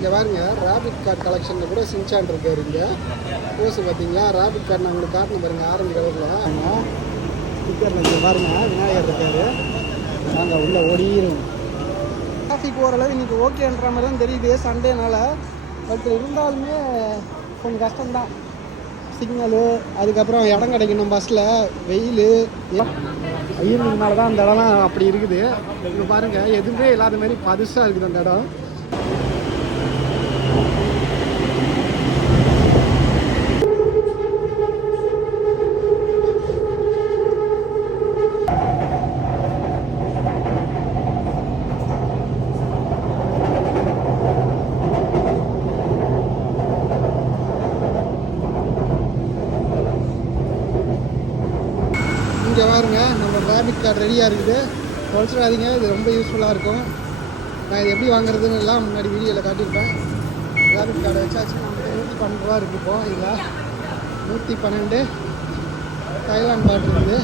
இங்கே பாருங்க rapid card கலெக்ஷனில் கூட சின்சான் இருக்காரு. இங்கே போஸ் பார்த்தீங்களா, ரேபிட் கார்டு நான் உங்களுக்கு காட்டணும் பாருங்க. ஆரஞ்சு கலரில் ஸ்டிக்கரில் இங்கே பாருங்க விநாயகர் இருக்காரு. நாங்கள் உள்ளே ஓடிடும். டிராஃபிக் ஓரளவு இன்றைக்கி ஓகேன்ற மாதிரி தான் தெரியுது சண்டேனால. பட் இருந்தாலுமே கொஞ்சம் கஷ்டம்தான். சிக்னலு, அதுக்கப்புறம் இடம் கிடைக்கணும் பஸ்ஸில், வெயில், வெயில்னால தான் அந்த இடம்லாம் அப்படி இருக்குது. இப்போ பாருங்கள் எதுவுமே இல்லாத மாதிரி பதுசாக இருக்குது அந்த இடம். இங்கே பாருங்க நம்ம ரேபிட் கார்டு ரெடியாக இருக்குது. குறைச்சிடாதீங்க, இது ரொம்ப யூஸ்ஃபுல்லாக இருக்கும். நான் இது எப்படி வாங்குறதுன்னு எல்லாம் முன்னாடி வீடியோவில் காட்டியிருப்பேன். ரேபிட் கார்டை வச்சாச்சு. நம்மகிட்ட 112 ரூபா இருக்குது. இப்போ இதில் 112 தாய்லாந்து கார்டு இருக்குது.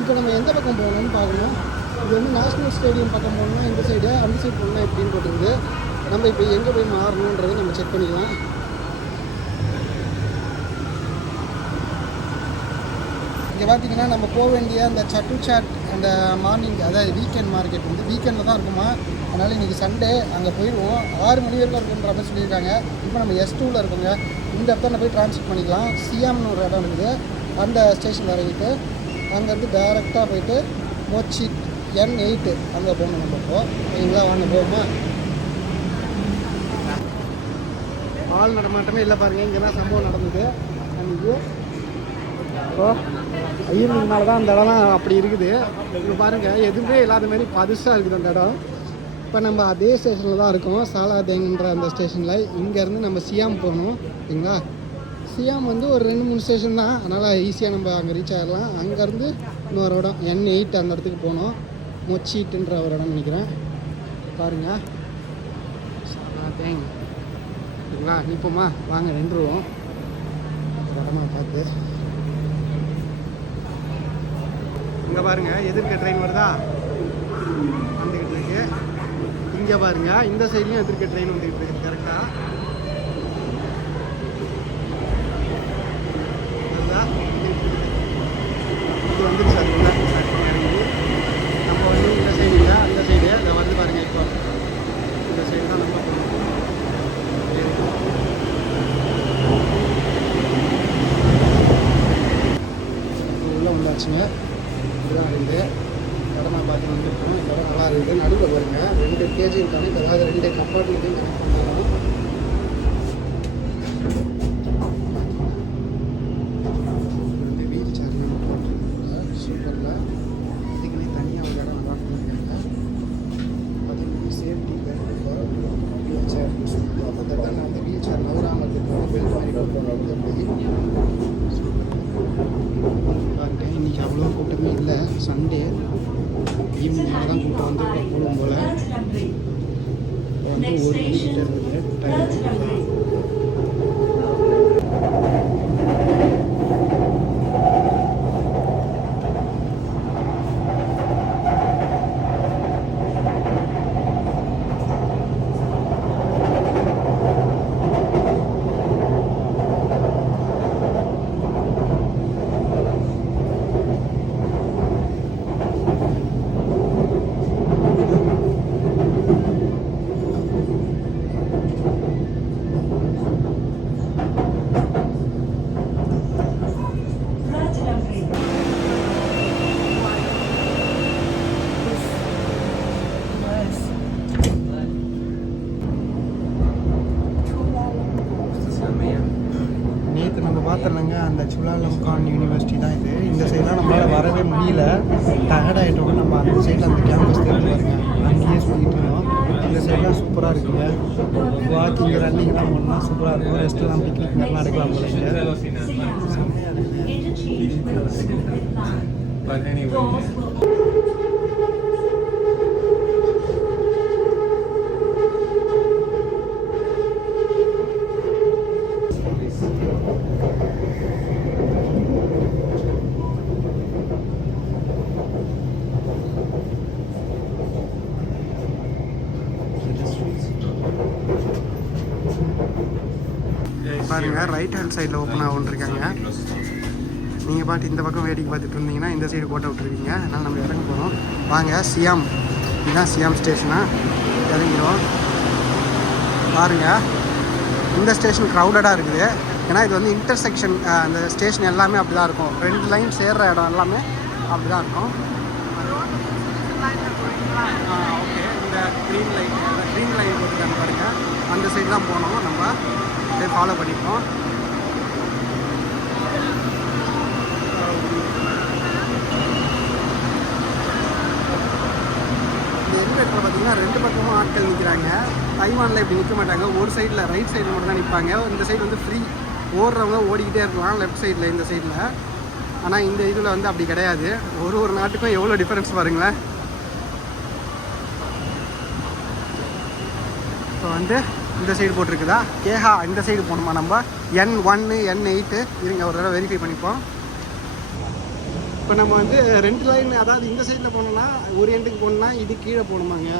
இப்போ நம்ம எந்த பக்கம் போகணும்னு பார்க்கணும். இது வந்து நேஷ்னல் ஸ்டேடியம் பக்கம் போகணும்னா இந்த சைடு, அந்த சைடு போகணும்னா எப்படின்னு போட்டுருக்குது. நம்ம இப்போ எங்கே போய் மாறணுன்றதை நம்ம செக் பண்ணிக்கலாம். இங்கே பார்த்தீங்கன்னா நம்ம போக வேண்டிய அந்த சட்டு சாட் அந்த மார்னிங், அதாவது வீக்கெண்ட் மார்க்கெட் வந்து வீக்கெண்டில் தான் இருக்குமா. அதனால் இன்றைக்கி சண்டே அங்கே போயிடுவோம். 6 மணி வரைக்கும் இருக்குன்ற மாதிரி சொல்லியிருக்காங்க. இப்போ நம்ம S2வில் இருக்கோங்க. இந்த இடத்துல போய் ட்ரான்ஸ்ஃபர் பண்ணிக்கலாம். சியாம்னு ஒரு இடம் இருக்குது. அந்த ஸ்டேஷனில் இறங்கிட்டு அங்கேருந்து டேரெக்டாக போயிட்டு மோச்சி N8 அங்கே போகணும். நம்ம இப்போ சரிங்களா, வாங்க போகுமா. ஆள் நடமாட்டமே இல்லை பாருங்கள். இங்கே தான் சம்பவம் நடந்தது அன்றைக்கி. இப்போ ஐயனால தான் அந்த இடம்லாம் அப்படி இருக்குது. இப்போ பாருங்கள் எதுவுமே இல்லாத மாதிரி பதுசாக இருக்குது அந்த இடம். இப்போ நம்ம அதே ஸ்டேஷனில் தான் இருக்கோம், சாலாதேங்கன்ற அந்த ஸ்டேஷனில். இங்கேருந்து நம்ம சியாம் போகணும். ஓகேங்களா, சியாம் வந்து ஒரு 2-3 ஸ்டேஷன் தான். அதனால் ஈஸியாக நம்ம அங்கே ரீச் ஆகிடலாம். அங்கேருந்து இன்னொரு இடம் N8 அந்த இடத்துக்கு போகணும். மொச்சீட்டுன்ற ஒரு இடம் நினைக்கிறேன். பாருங்கள் சாலாதேங். ஓகேங்களா, நிற்போமா, வாங்க நின்றுவோம். இடமா பார்த்து. இங்கே பாருங்கள் எதிர்க்க ட்ரெயின் வருதா, வந்துக்கிட்டு இருக்கு. இங்கே பாருங்கள் இந்த சைட்லையும் எதிர்க்க ட்ரெயின் வந்துக்கிட்டு இருக்கு. கரெக்டாக இது வந்துருச்சு. அதுக்குள்ள நம்ம வந்து இந்த சைடு இல்லை, அந்த சைடு அதை வந்து பாருங்கள். இப்போ இந்த சைடு தான் நம்ம உள்ளே வந்தாச்சுங்க. இதுதான் இருக்குது இடமா பார்த்து வந்துருக்கோம். இந்த இடம் நல்லா இருக்குது. நடுவில் பாருங்கள் 2 கேஜியும் கனெக்ட், அதாவது 2 கம்பார்ட்மெண்ட்டையும் கனெக்ட் பண்ணலாம். வந்து வீல் சேர் நம்ம போட்டுருக்காங்க. சூப்பரில் இதுக்குன்னே தனியாக ஒரு இடம் நல்லா பண்ணியிருக்காங்க. பார்த்தீங்கன்னா சேஃப்டி வீல் சேர் அப்போ தான் அந்த வீல் சேர் நவராமல் இருக்கிறது பெல்ட் மாதிரி போட்டுருக்காங்க. பாருங்க இன்றைக்கி அவ்வளோ கூட்டமே இல்லை. சண்டே ஈவினிங்காக தான் கூட்டம் வந்து போடும் போல். இப்போ வந்து 1 மணிக்கிட்ட இருந்தது டைம். பார்த்துருங்க அந்த சுலாலம்கான் யூனிவர்சிட்டி தான் இது. இந்த சைடெலாம் நம்மளால் வரவே முடியல, டயர்ட் ஆகிட்டோம். நம்ம அந்த சைடில் அந்த கேம்பஸ் தேடி பாருங்க, அங்கேயே சொல்லிட்டு இருந்தோம். இந்த சைடெலாம் சூப்பராக இருக்குங்க. வாக்கிங் ரன்னிங்லாம் போனால் சூப்பராக இருக்கும். ரெஸ்ட்லாம் பிக்னிக் மாதிரிலாம் எடுக்கலாம் போல இங்கே. பாருங்கள் ரைட் ஹேண்ட் சைடில் ஓப்பன் ஆகுன்ட்ருக்காங்க. நீங்கள் பாட்டு இந்த பக்கம் வேடிக்கை பார்த்துட்டு இருந்தீங்கன்னா இந்த சைடு கோட்டை விட்டுருக்கீங்க. அதனால் நம்ம இறங்க போகிறோம். வாங்க சியாம், இதுதான் சியாம் ஸ்டேஷனாக இறங்கிடும். பாருங்கள் இந்த ஸ்டேஷன் க்ரௌடடாக இருக்குது. ஏன்னா இது வந்து இன்டர்செக்ஷன், அந்த ஸ்டேஷன் எல்லாமே அப்படி தான் இருக்கும். 2 லைன் சேர்கிற இடம் எல்லாமே அப்படி தான் இருக்கும். ஓகே, இந்த க்ரீன் லைன் போட்டுருக்காங்க பாருங்கள், அந்த சைடு தான் போகணும். நம்ம அப்படியே ஃபாலோ பண்ணிப்போம். இந்த எலிவேட்டரில் பார்த்தீங்கன்னா 2 பக்கமும் ஆட்கள் நிற்கிறாங்க. தைவானில் இப்படி நிற்க மாட்டாங்க. ஒரு சைடில் ரைட் சைடில் மட்டும் தான் நிற்பாங்க. இந்த சைடு வந்து ஃப்ரீ, ஓடுறவங்க ஓடிக்கிட்டே இருக்கலாம் லெஃப்ட் சைடில், இந்த சைடில். ஆனால் இந்த இதில் வந்து அப்படி கிடையாது. ஒரு நாட்டுக்கும் எவ்வளோ டிஃப்ரென்ஸ் பாருங்களேன். இப்போ வந்து இந்த சைடு போட்டிருக்குதா கேஹா, இந்த சைடு போகணுமா நம்ம N1 N8 இருங்க ஒரு தடவை வெரிஃபை பண்ணிப்போம். இப்போ நம்ம வந்து 2 லைன், அதாவது இந்த சைடில் போனோம்னா ஒரு எண்டுக்கு போகணுன்னா இது கீழே போகணுமாங்க.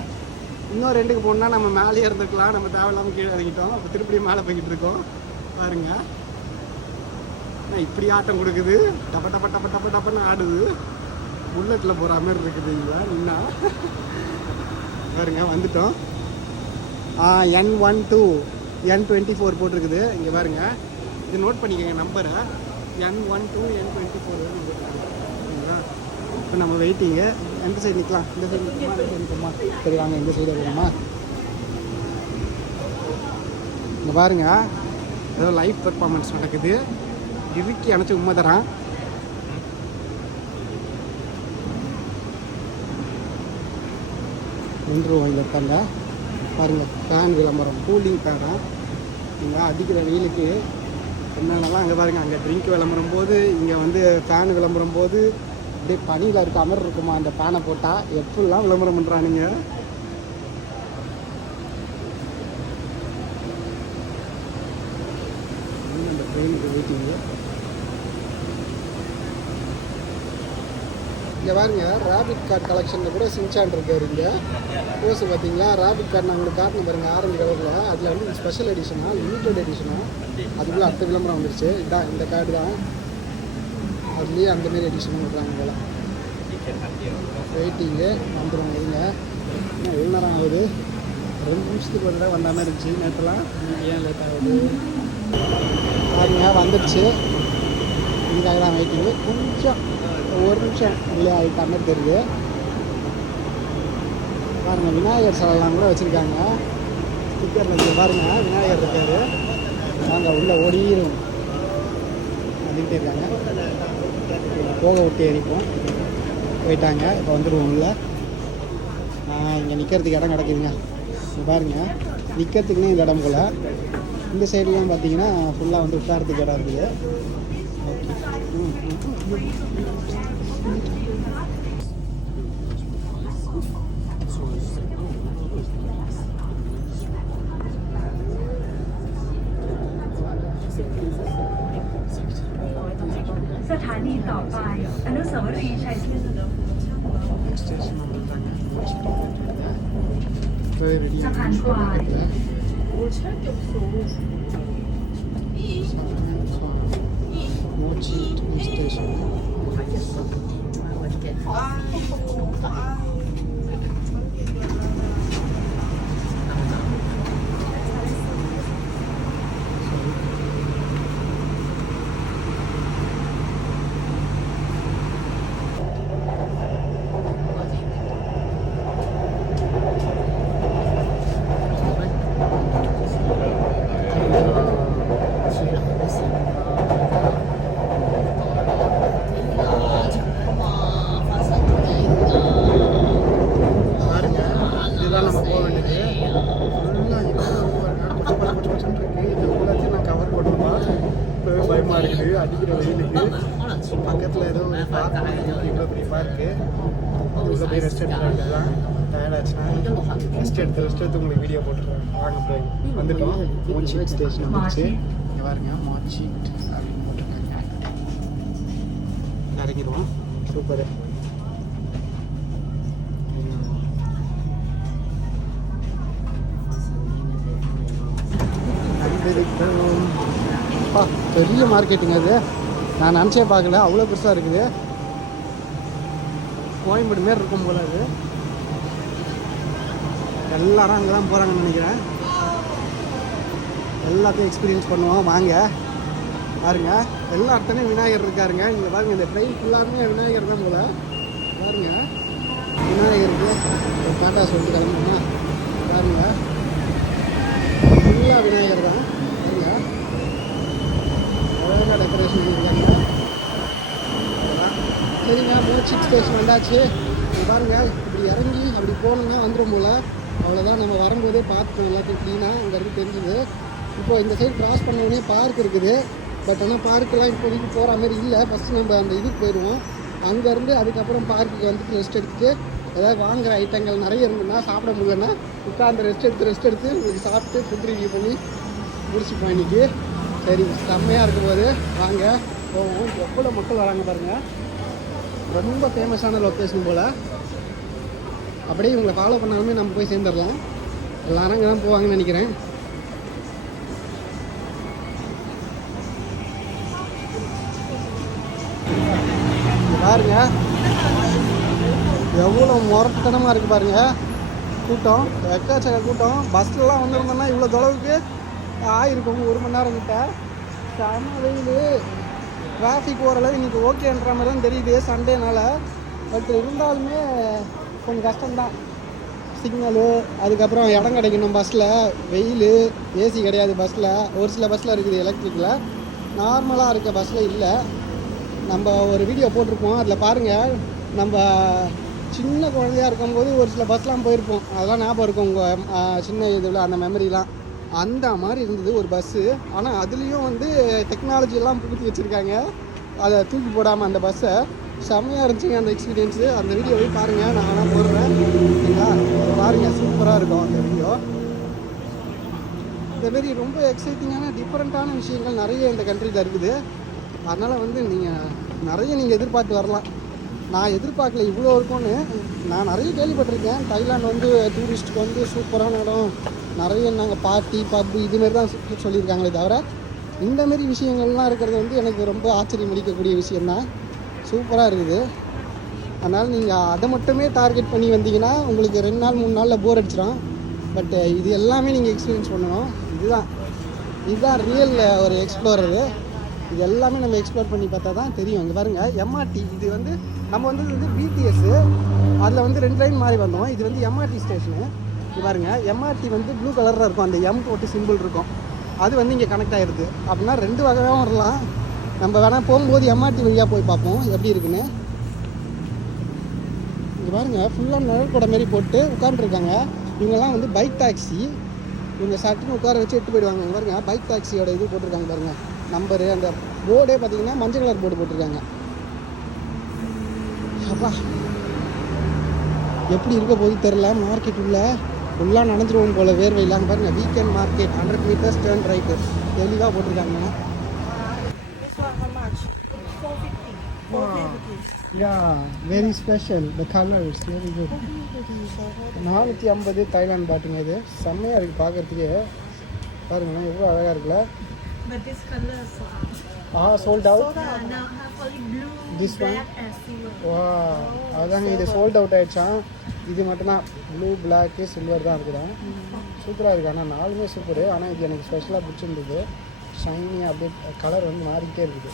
இன்னொரு எண்டுக்கு போகணுன்னா நம்ம மேலேயே இருந்துக்கலாம். நம்ம தேவையில்லாமல் கீழே இறங்கிட்டோம். இப்போ திருப்படியும் மேலே போய்கிட்டு இருக்கோம் பாருங்க. இப்படி ஆட்டம் கொடுக்குது, டப்ப டப்ப டப்ப டப்ப டப்பன்னு ஆடுது. புல்லட்டில் போகிற மாதிரி இருக்குது. இல்லை நின்னா பாருங்க வந்துட்டோம். N12 N24 போட்டிருக்குது இங்கே பாருங்க. இது நோட் பண்ணிக்கோங்க நம்பரை, N12 N24. இப்போ நம்ம வெயிட்டிங்கு. எந்த சைடு நிற்கலாம்? இந்த சைடு நிற்குமா, இந்த சைடு நிற்குமா? சரி வாங்க இந்த சைடு போகணுமா. இங்கே பாருங்க ஏதோ லைவ் பெர்ஃபார்மன்ஸ் நடக்குது. இறுக்கி அணைச்சி உண்மை தரான். நின்றுவோம் இதில் இருக்காங்க பாருங்கள். ஃபேன் விளம்பரம், கூலிங் ஃபேனாக இங்கே அடிக்கிற வெயிலுக்கு என்னென்னலாம் அங்கே பாருங்கள். அங்கே ட்ரிங்க் விளம்பரம் போது, இங்கே வந்து ஃபேன் விளம்பரம் போது அப்படியே பனியில் இருக்க மாதிரி இருக்குமா அந்த ஃபேனை போட்டால். எப்படிலாம் விளம்பரம் பண்ணுறானுங்க. அந்த ட்ரெயினுக்கு வெயிட்டிங்க. இங்கே பாருங்க ரேபிட் கார்டு கலெக்ஷனில் கூட சின்சான் இருக்காரு. இங்கே கோர்ஸ் பார்த்தீங்களா, ரேபிட் கார்டு நான் உங்களுக்கு காட்டணும் பாருங்க ஆரஞ்சு கலரில். அதில் வந்து ஸ்பெஷல் எடிஷனா, லிமிட்டட் எடிஷனா, அதுக்குள்ளே அடுத்த விளம்பரம் வந்துருச்சு. இதுதான் இந்த கார்டு தான், அதுலேயே அந்தமாரி எடிஷன் பண்ணுறாங்க போல. வெயிட்டிங்கு வந்துடும் இருங்க. இன்னும் எவ்வளோ நேரம் ஆகுது? 2 நிமிஷத்துக்கு ஒரு தடவை வந்த மாதிரி இருந்துச்சு நேரத்தெல்லாம். இன்னைக்கு ஏன் லேட் ஆகுது பாருங்க. வந்துடுச்சு. இதுக்காக தான் வெயிட்டிங்கு. கொஞ்சம் 1 நிமிஷம் இல்லையா அது மாதிரி தெரியுது பாருங்க. விநாயகர் சிலைலாம் கூட வச்சுருக்காங்க. ஸ்டிக்கரில் பாருங்கள் விநாயகர் இருக்காரு. நாங்கள் உள்ளே ஓடிடும் அப்படின்ட்டு இருக்காங்க. போக விட்டு எரிப்போம். போயிட்டாங்க. இப்போ வந்துடுவோம் உள்ள. இங்கே நிற்கிறதுக்கு இடம் கிடக்குதுங்க. பாருங்கள் நிற்கிறதுக்குன்னே இந்த இடம் போல். இந்த சைடுலாம் பார்த்தீங்கன்னா ஃபுல்லாக வந்து உட்காரத்துக்கு இடம் இருக்குது. பயமாக இருக்குது அடிக்கிற வெயிலுக்கு. பக்கத்தில் ஏதோ ஒரு பார்க் இவ்வளோ பெரிய பார்க்கு. உள்ள போய் ரெஸ்ட் எடுத்துகிட்டு தான் டயர்டாச்சுன்னா ரெஸ்ட் எடுத்து உங்களுக்கு வீடியோ போட்டுருவேன். வாங்க போய் வந்துட்டோம். மோச்சிட் ஸ்டேஷன் வந்துச்சு. இங்கே பாருங்க மோச்சிட் அப்படின்னு போட்டிருக்காங்க. இறங்கிடுவோம். சூப்பரு. வந்திருக்கோம். அப்பா பெரிய மார்க்கெட்டுங்க அது. நான் நினச்சே பார்க்கல, அவ்வளோ பெருசாக இருக்குது. கோயம்பேடு மாரி இருக்கும் போல அது. எல்லாரும் அங்கே தான் போகிறாங்கன்னு நினைக்கிறேன். எல்லாத்தையும் எக்ஸ்பீரியன்ஸ் பண்ணுவோம் வாங்க. பாருங்க எல்லா இடத்துலையும் விநாயகர் இருக்காருங்க. இங்கே பாருங்க இந்த ட்ரெயின் ஃபுல்லாருமே விநாயகர் தான் போல. பாருங்க விநாயகருக்கு ஒரு டாட்டா சொல்லிட்டு கிளம்புமா. பாருங்க ஃபுல்லாக விநாயகர் தான். பாருங்க அழகாக டெக்கரேஷன் பண்ணியிருக்காங்க. சரிங்க, மோட்சி ஸ்டேஷன் வந்தாச்சு. பாருங்க இப்படி இறங்கி அப்படி போகணுன்னா வந்துடும் போல். அவ்வளோதான், நம்ம வரும்போதே பார்த்துட்டோம் எல்லாத்தையும் க்ளீனாக அங்கே இருந்து தெரிஞ்சுது. இப்போ இந்த சைடு க்ராஸ் பண்ண பார்க் இருக்குது. பட் ஆனால் பார்க்கெலாம் இப்போதைக்கு போகிற மாதிரி இல்லை. ஃபஸ்ட்டு நம்ம அந்த இதுக்கு போயிடுவோம். அங்கேருந்து அதுக்கப்புறம் பார்க்குக்கு வந்துட்டு ரெஸ்ட் எடுத்துட்டு ஏதாவது வாங்குகிற ஐட்டங்கள் நிறைய இருந்ததுன்னா சாப்பிட முடியலன்னா உட்காந்து ரெஸ்ட் எடுத்து உங்களுக்கு சாப்பிட்டு ஃபுட் ரிவ்யூ பண்ணி முடிச்சுப்போம் இன்றைக்கி. சரி, செம்மையாக இருக்கும்போது வாங்க போவோம். எவ்வளோ மக்கள் வராங்க பாருங்கள். ரொம்ப ஃபேமஸான லொக்கேஷன் போல். அப்படியே இவங்களை ஃபாலோ பண்ணாலுமே நம்ம போய் சேர்ந்துடலாம். எல்லாரும் அங்கே தான் போவாங்கன்னு நினைக்கிறேன். பாருங்க எவ்வளோ முரட்டுத்தனமாக இருக்குது பாருங்கள். கூட்டம் எக்கச்சக்க கூட்டம். பஸ்லலாம் வந்துருந்தோன்னா இவ்வளோ தொலைவுக்கு ஆயிருக்கும் 1 மணி நேரம் கிட்ட. செம வெயில். டிராஃபிக் ஓரளவு இன்றைக்கி ஓகேன்ற மாதிரி தான் தெரியுது சண்டேனால. பட் இருந்தாலுமே கொஞ்சம் கஷ்டம்தான். சிக்னலு, அதுக்கப்புறம் இடம் கிடைக்கணும் பஸ்ஸில். வெயில், ஏசி கிடையாது பஸ்ஸில். ஒரு சில பஸ்ஸில் இருக்குது எலக்ட்ரிக்கில், நார்மலாக இருக்க பஸ்ஸில் இல்லை. நம்ம ஒரு வீடியோ போட்டிருப்போம், அதில் பாருங்கள். நம்ம சின்ன குழந்தையாக இருக்கும்போது ஒரு சில பஸ்லாம் போயிருப்போம். அதெல்லாம் ஞாபகம் இருக்கும் உங்கள் சின்ன இதில் அந்த மெமரிலாம். அந்த மாதிரி இருந்தது ஒரு பஸ்ஸு. ஆனால் அதுலேயும் வந்து டெக்னாலஜியெல்லாம் புகுத்தி வச்சுருக்காங்க. அதை தூக்கி போடாமல் அந்த பஸ்ஸை. செம்மையாக இருந்துச்சுங்க அந்த எக்ஸ்பீரியன்ஸு. அந்த வீடியோ போய் பாருங்கள், நான் வேணால் போடுறேன் சரிங்களா. பாருங்கள் சூப்பராக இருக்கும் அந்த வீடியோ. இந்தமாரி ரொம்ப எக்ஸைட்டிங்கான டிஃப்ரெண்ட்டான விஷயங்கள் நிறைய இந்த கண்ட்ரியில் இருக்குது. அதனால் வந்து நீங்கள் எதிர்பார்த்து வரலாம். நான் எதிர்பார்க்கல இவ்வளோ இருக்கும்னு. நான் நிறைய கேள்விப்பட்டிருக்கேன். தாய்லாந்து வந்து டூரிஸ்ட்டுக்கு வந்து சூப்பரான இடம், நிறைய நாங்கள் பார்ட்டி பப்பு இதுமாரி தான் சொல்லியிருக்காங்களே தவிர இந்தமாரி விஷயங்கள்லாம் இருக்கிறது வந்து எனக்கு ரொம்ப ஆச்சரியம் அளிக்கக்கூடிய விஷயந்தான். சூப்பராக இருக்குது. அதனால் நீங்கள் அதை மட்டுமே டார்கெட் பண்ணி வந்தீங்கன்னா உங்களுக்கு 2 நாள் 3 நாளில் போர் அடிச்சிடும். பட் இது எல்லாமே நீங்கள் எக்ஸ்பீரியன்ஸ் பண்ணணும். இதுதான் ரியல் ஒரு எக்ஸ்ப்ளோரரு. இது எல்லாமே நம்ம எக்ஸ்ப்ளோர் பண்ணி பார்த்தா தான் தெரியும். இங்கே பாருங்கள் எம்ஆர்டி. இது வந்து நம்ம வந்து பிடிஎஸ், அதில் வந்து 2 லைன் மாறி வந்தோம். இது வந்து எம்ஆர்டி ஸ்டேஷனு. இது பாருங்கள் எம்ஆர்டி வந்து ப்ளூ கலரில் இருக்கும். அந்த எம் போட்டு சிம்பிள் இருக்கும். அது வந்து இங்கே கனெக்ட் ஆகிடுது. அப்படின்னா 2 வகையாகவும் வரலாம். நம்ம வேணால் போகும்போது எம்ஆர்டி வழியாக போய் பார்ப்போம் எப்படி இருக்குன்னு. இங்கே பாருங்கள் ஃபுல்லாக நிழற்கூட மாரி போட்டு உட்காந்துருக்காங்க. இவங்கெல்லாம் வந்து பைக் டாக்ஸி. இவங்க சட்டுன்னு உட்கார வச்சு எடுத்து போயிடுவாங்க. இங்கே பாருங்கள் பைக் டாக்ஸியோட இது போட்டிருக்காங்க பாருங்கள், நம்பரு. அந்த போர்டே பார்த்தீங்கன்னா மஞ்சள் கலர் போர்டு போட்டிருக்காங்க. அப்பா எப்படி இருக்க போது தெரில. மார்க்கெட் உள்ள ஃபுல்லாக நடந்துருவோம் போல் வேர்வை இல்லாமல். பாருங்கள் weekend market 100 meters turn right தெளிவாக போட்டிருக்காங்க. Very special. The colour is very good. 450 Thailand பாட்டுங்க. இது செம்மையாக இருக்குது பார்க்குறதுக்கு. பாருங்களேன் எவ்வளோ அழகாக இருக்குல்ல. But this color is sold out. now have only blue, This black one? and silver. வா அதாங்க இது சோல்ட் அவுட் ஆகிடுச்சான். இது மட்டும்தான் ப்ளூ பிளாக்கு சில்வர் தான் இருக்குதான். சூப்பராக இருக்குது. ஆனால் 4மே சூப்பரு. ஆனால் இது எனக்கு ஸ்பெஷலாக பிடிச்சிருந்தது. ஷைனி அப்படியே கலர் வந்து மாறிக்கிட்டே இருக்குது.